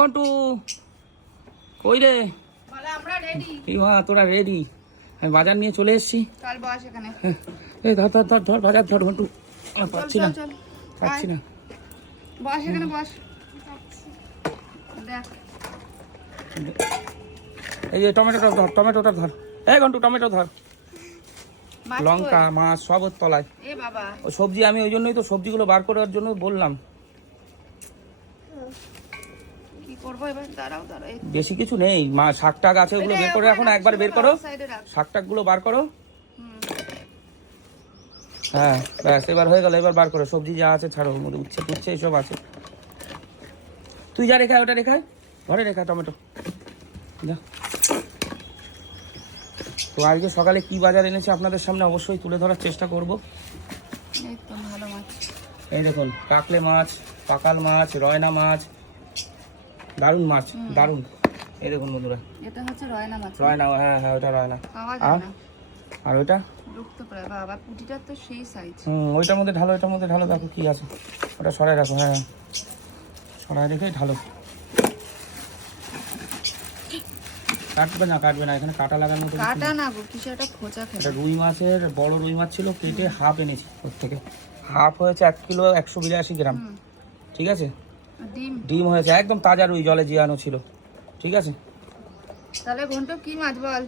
ঘন্টু কই রে? তোরা রেডি? আমি বাজার নিয়ে চলে এসেছি। এই ধর ধর ধর ধর বাজার ধর ঘন্টু। পাচ্ছি না পাচ্ছি না। এই যে টমেটোটা ধর, টমেটোটা ধর। এই ঘন্টু টমেটো ধর। লঙ্কা মাছ সব ওর তলায়। ওই সবজি আমি ওই জন্যই তো সবজিগুলো বার করার জন্য বললাম। বেশি কিছু নেই মা, শাক টাক আছে ওগুলো বের করে এখন একবার বের করো, শাক টাক গুলো বার করো। হ্যাঁ ব্যাস এবার হয়ে গেল, এবার বার করো। সবজি যা আছে ছাড়ো, উচ্ছে টুচ্ছে এসব আছে। তুই যা রেখায় ওটা রেখায়, ঘরে রেখা টমেটো যা। তো আজকে সকালে কি বাজার এনেছে আপনাদের সামনে অবশ্যই তুলে ধরার চেষ্টা করব। এই দেখুন কাকলে মাছ, পাকাল মাছ, রয়না মাছ, দারুন মাছ দারুন। এই দেখুন বন্ধুরা, এটা হচ্ছে রয়না মাছ। রয়না, হ্যাঁ হ্যাঁ ওটা রয়না। আর ওইটা পুঁটিটা তো সেই সাইজ। ওইটার মধ্যে ঢালো, ওইটার মধ্যে ঢালো, দেখো কি আছে। ওটা সরাই রাখো, হ্যাঁ সরাই রেখে ঢালো। কাটবে না কাটবে না, এখানে কাটা লাগানো তো কাটা না গো, কিছু একটা খোঁচা খেলো। এটা রুই মাছের, বড় রুই মাছ ছিল, কেটে হাফ এনেছি ওর থেকে। হাফ হয়েছে 1 কিলো 182 গ্রাম। ঠিক আছে, ডিম হয়েছে একদম তাজা রুই, জলে জিয়ানো ছিল। ঠিক আছে, তাহলে ঘন্ট কি মাছ বল?